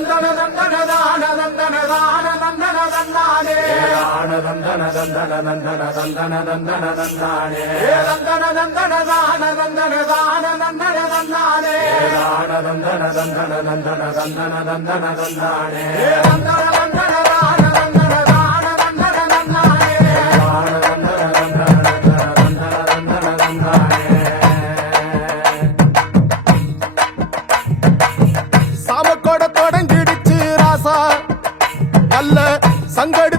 தந்தன தந்தன தான தந்தன தான தந்தன தந்தானே தந்தன தந்தன தந்தன தந்தன தந்தன தந்தானே தந்தன தந்தன தான தந்தன தான தந்தன தந்தானே தந்தன தந்தன தந்தன தந்தன தந்தன தந்தானே தந்தன தந்தன தான தந்தன தான தந்தன தந்தானே தந்தன தந்தன தந்தன தந்தன தந்தானே சாமக்கோட தொடங்கிடுச்சு ராசா நல்ல சங்கடு